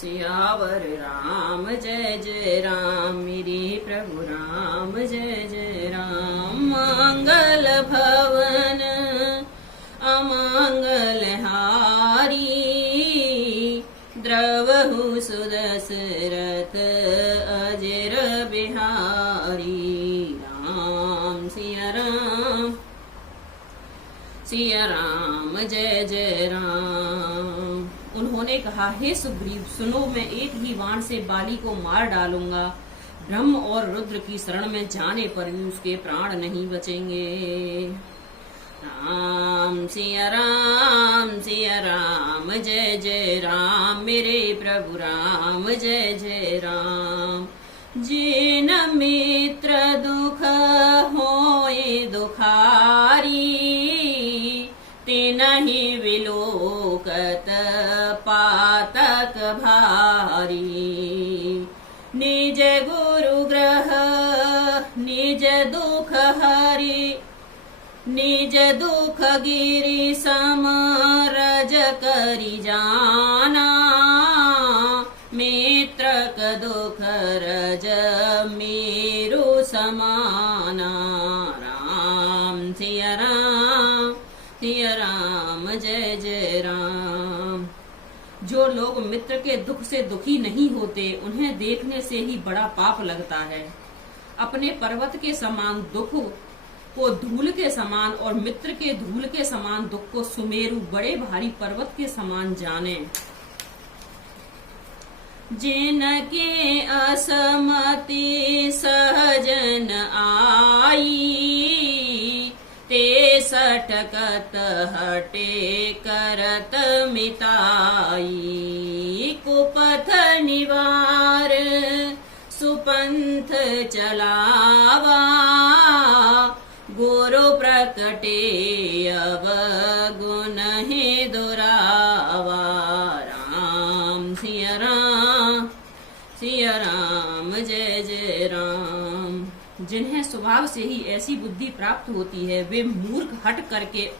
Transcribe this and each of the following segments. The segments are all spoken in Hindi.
सियावर राम जय जय राम, मेरे प्रभु राम जय जय राम। मंगल भवन अमंगल हारी, द्रवहु सुदशरथ अजर बिहारी। राम सिया राम, सिया राम जय जय राम। उन्होंने कहा, हे सुग्रीव सुनो, मैं एक ही बाण से बाली को मार डालूंगा। ब्रह्म और रुद्र की शरण में जाने पर भी उसके प्राण नहीं बचेंगे। राम सिया राम जय जय राम, मेरे प्रभु राम जय जय राम। जिन मित्र दुख होए दुखारी, तिनहि विलोकत पातक भारी। निज गुरु ग्रह निज दुख हरि, निज दुख गिरि सम रज करि जाना। मित्र क दुख रज मेरु समाना। राम सिया राम जय जय राम। जो लोग मित्र के दुख से दुखी नहीं होते, उन्हें देखने से ही बड़ा पाप लगता है। अपने पर्वत के समान दुख को धूल के समान और मित्र के धूल के समान दुख को सुमेरु बड़े भारी पर्वत के समान जाने। जिनके असमति सहजन आई, ते सटकत हटे करत मिताई। कुपथ निवार सुपंथ चलावा, गुरु प्रकटे अवगुण ही दुरावा। राम सिया राम जय जय राम। जिन्हें स्वभाव से ही ऐसी बुद्धि प्राप्त होती है, वे मूर्ख हट करके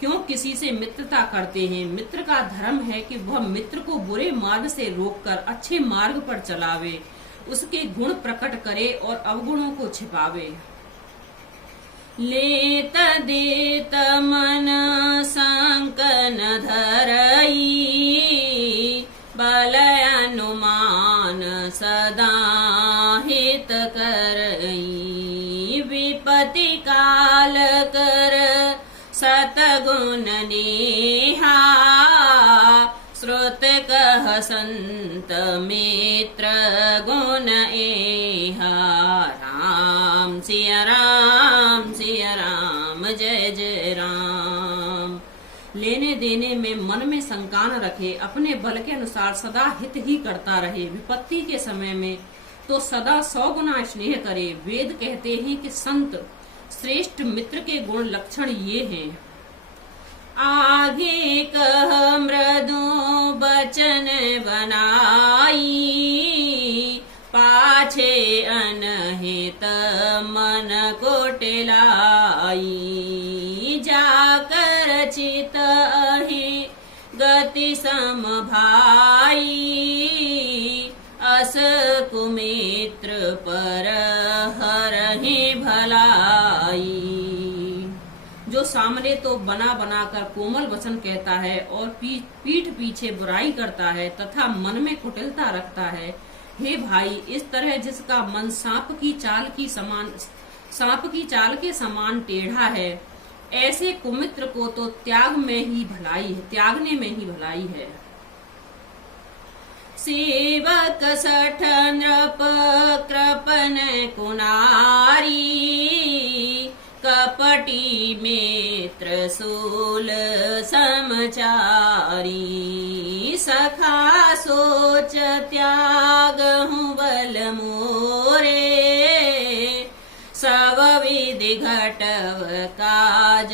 क्यों किसी से मित्रता करते हैं। मित्र का धर्म है कि वह मित्र को बुरे मार्ग से रोककर अच्छे मार्ग पर चलावे, उसके गुण प्रकट करे और अवगुणों को छिपावे। लेत देत मन संकन धरई, बल अनुमान सदा हित करई। विपत्ति काल कर सतगुण नेहा, श्रुत कह संत मित्र गुण एहा। राम सिया राम जय जय राम। लेने देने में मन में शंका न रखे, अपने बल के अनुसार सदा हित ही करता रहे। विपत्ति के समय में तो सदा 100 गुना स्नेह करे। वेद कहते हैं कि संत श्रेष्ठ मित्र के गुण लक्षण ये हैं। आगे कह मृदु बचन बनाई, पाछे अनहित मन को टेलाई। जाकर चित अहि गति सम भाई, अस कुमित्र पर हरहि भलाई। जो सामने तो बना बना कर कोमल वचन कहता है और पीठ पीछे बुराई करता है तथा मन में कुटिलता रखता है। हे भाई, इस तरह जिसका मन सांप की चाल के समान टेढ़ा है, ऐसे कुमित्र को तो त्यागने में ही भलाई है। सेवक सठ नृप कृपन कुनारी, कपटी मित्र सूल समचारी। सखा सोच त्याग हूँ बल मोरे, सब विधि घटव काज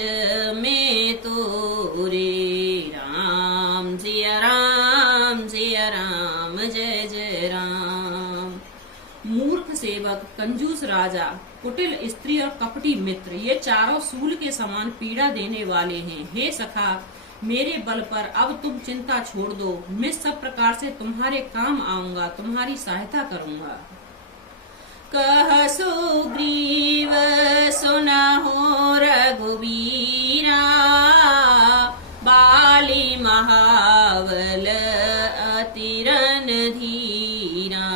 में तोरे। राम सिया राम जय जय राम। मूर्ख सेवक, कंजूस राजा, कुटिल स्त्री और कपटी मित्र, ये चारों सूल के समान पीड़ा देने वाले हैं। हे सखा, मेरे बल पर अब तुम चिंता छोड़ दो, मैं सब प्रकार से तुम्हारे काम आऊंगा, तुम्हारी सहायता करूंगा। कह सुग्रीव सुनहु रघुवीरा, बाली महाबल अति रणधीरा।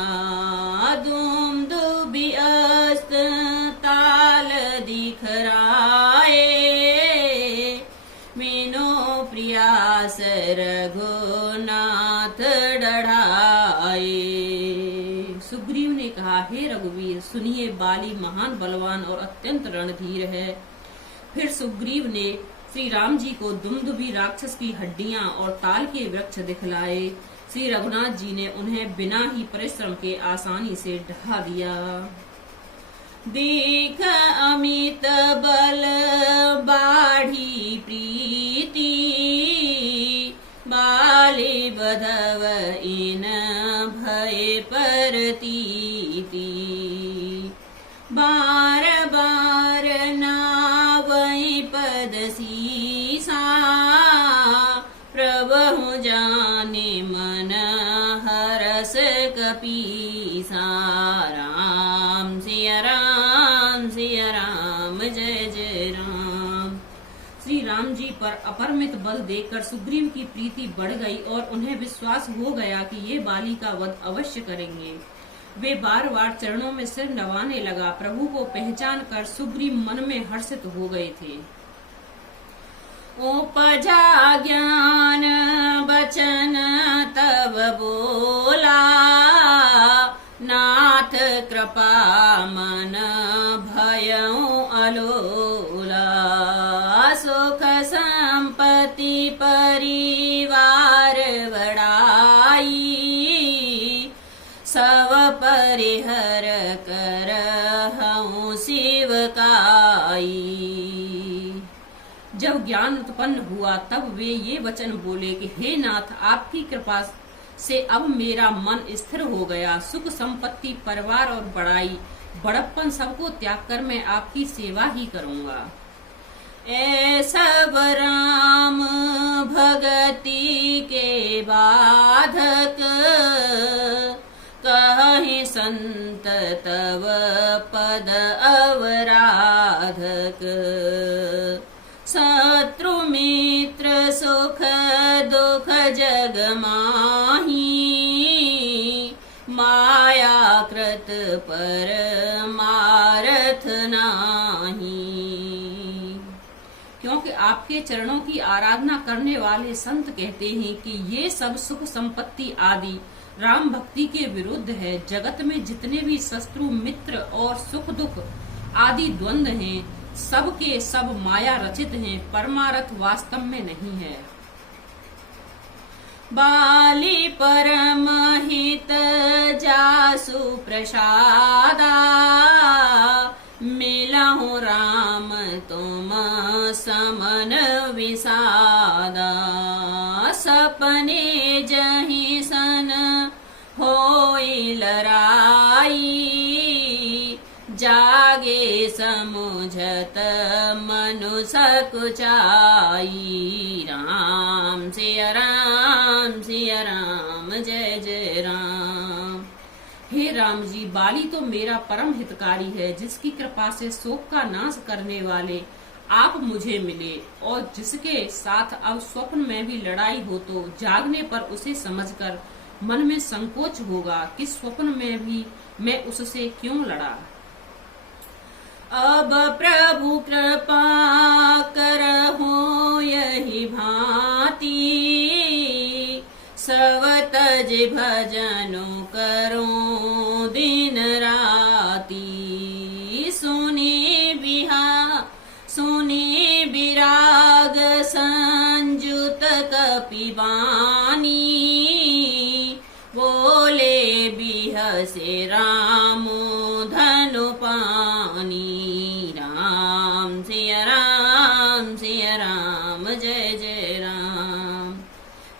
दुमदुभि अस्त ताल दिखराए, मीनो प्रयास रघुनाथ डढ़ाए। सुग्रीव ने कहा, हे रघुवीर सुनिए, बाली महान बलवान और अत्यंत रणधीर है। फिर सुग्रीव ने श्री राम जी को दुमदुभि राक्षस की हड्डियां और ताल के वृक्ष दिखलाए। श्री रघुनाथ जी ने उन्हें बिना ही परिश्रम के आसानी से ढहा दिया। देख अमित बल बाढ़ी प्रीति, बाली बधव इन भय परतीति। बार बार नावै पद सीसा, प्रभु जाने मन हरस कपीसा। राम सिया राम सिया राम, जय जय राम। श्री राम जी पर अपरमित बल देखकर सुग्रीव की प्रीति बढ़ गई और उन्हें विश्वास हो गया कि ये बाली का वध अवश्य करेंगे। वे बार बार चरणों में सिर नवाने लगा। प्रभु को पहचान कर सुग्रीव मन में हर्षित हो गए थे। उपजा ज्ञान बचन तब बोला, नाथ कृपा मन भयउ अलोला। सुख संपत्ति परिवार बड़ाई, सब परिहर करहु शिव काई। जब ज्ञान उत्पन्न हुआ तब वे ये वचन बोले कि हे नाथ, आपकी कृपा से अब मेरा मन स्थिर हो गया। सुख संपत्ति परिवार और बड़ाई बड़प्पन सबको त्याग कर मैं आपकी सेवा ही करूंगा। ऐसा राम भगति के बाधक, कहि संत तव पद अवराधक। शत्रु मित्र सुख दुख जग माही, माया कृत पर मारथ नाही। क्योंकि आपके चरणों की आराधना करने वाले संत कहते हैं कि ये सब सुख संपत्ति आदि राम भक्ति के विरुद्ध है। जगत में जितने भी शत्रु मित्र और सुख दुख आदि द्वंद्व हैं, सब के सब माया रचित हैं, परमार्थ वास्तव में नहीं है। बाली परम हित जासु प्रसादा, मिलहु राम तुम समन विषादा। सपने जहि सन होई लराई, जागे समुझत मनु सकुचाई। राम सिया राम सिया राम, जय जय राम। हे राम जी, बाली तो मेरा परम हितकारी है, जिसकी कृपा से शोक का नाश करने वाले आप मुझे मिले, और जिसके साथ अब स्वप्न में भी लड़ाई हो तो जागने पर उसे समझकर मन में संकोच होगा कि स्वप्न में भी मैं उससे क्यों लड़ा। अब प्रभु कृपा करहु यही भांति, सब तज भजनु करूं दिन राती। सुनी विराग संजुत कपिवानी, बोले बिहसे राम धनु पानी। राम सिया राम, जय जय राम।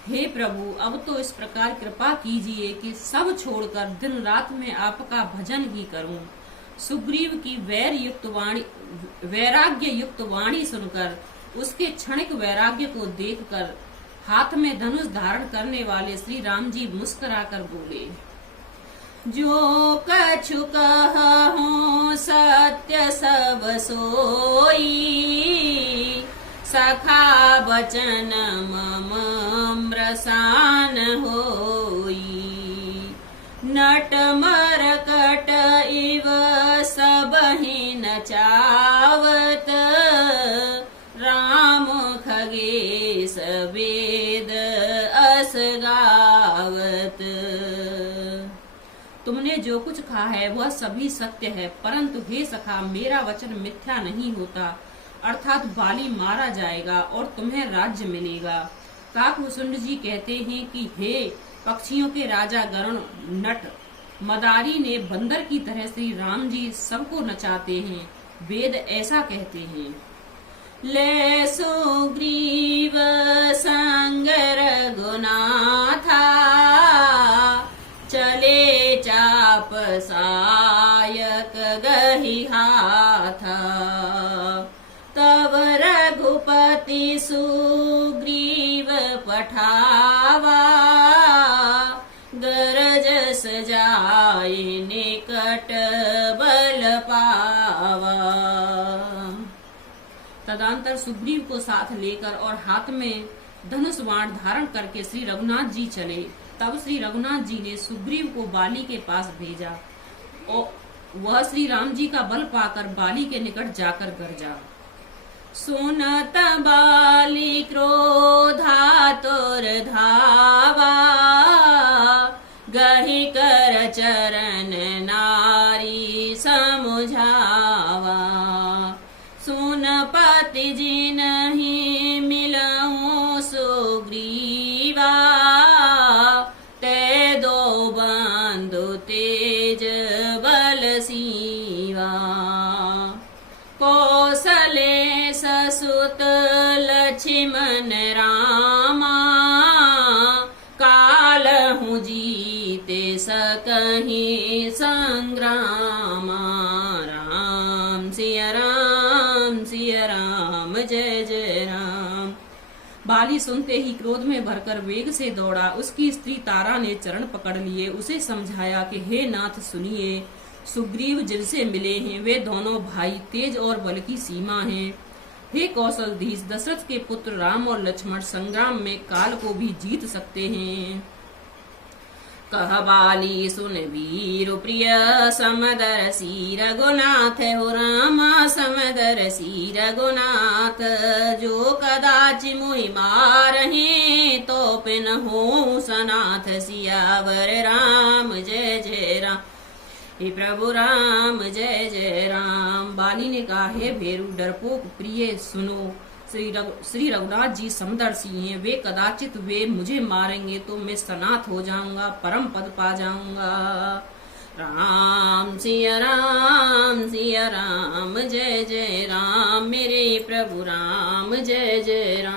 हे प्रभु, अब तो इस प्रकार कृपा कीजिए कि सब छोड़कर दिन रात में आपका भजन ही करूं। सुग्रीव की वैराग्य युक्त वाणी सुनकर उसके क्षणिक वैराग्य को देखकर हाथ में धनुष धारण करने वाले श्री राम जी मुस्कुराकर बोले, जो कछु कहूँ सत्य सब सोई, सखा बचन मम म्रसान होई। नट मरकट इव सबहि नचावत, राम खगेश वेद अस गावत। तुमने जो कुछ कहा है वह सभी सत्य है, परंतु हे सखा मेरा वचन मिथ्या नहीं होता, अर्थात बाली मारा जाएगा और तुम्हें राज्य मिलेगा। काकभूषुंड जी कहते हैं कि हे पक्षियों के राजा गरुण, नट मदारी ने बंदर की तरह श्री राम जी सबको नचाते हैं। वेद ऐसा कहते हैं, ले सुग्रीव संग रघुनाथा, चले चाप सायक गहि हाथा। तब रघुपति सुग्रीव पठावा, गरजस जाय निकट बल पावा। तदंतर सुग्रीव को साथ लेकर और हाथ में धनुष बाण धारण करके श्री रघुनाथ जी चले। तब श्री रघुनाथ जी ने सुग्रीव को बाली के पास भेजा और वह श्री राम जी का बल पाकर बाली के निकट जाकर गरजा। सुनत बाली क्रोधातुर धावा, गहि कर चरण नारी समुझावा। सुन पति जिनहि मिलऊं सुग्रीवा, ते दो बंधु तेज बल सीवा। कौसले ससुत लक्ष्मण रामा, कालहु जीते सकहि संग्रामा। राम सिया राम सिया राम जय जय राम। बाली सुनते ही क्रोध में भरकर वेग से दौड़ा। उसकी स्त्री तारा ने चरण पकड़ लिए, उसे समझाया कि हे नाथ सुनिए, सुग्रीव जिनसे मिले हैं वे दोनों भाई तेज और बल की सीमा हैं। हे कौशलधीश, दशरथ के पुत्र राम और लक्ष्मण संग्राम में काल को भी जीत सकते हैं। कह बाली सुन वीर प्रिय, समदर्शी रघुनाथ हो रामा समदर्शी रघुनाथ। जो कदाचि मोहि मारहि, तो पिन हो सनाथ। सियावर राम जय जय राम, हे प्रभु राम जय जय राम। बाली ने कहा, हे भेरू डरपोक प्रिय सुनो, श्री रघुनाथ जी समदर्शी हैं। वे कदाचित वे मुझे मारेंगे तो मैं सनाथ हो जाऊंगा, परम पद पा जाऊंगा। राम सिया राम जय जय राम, मेरे प्रभु राम जय जय राम।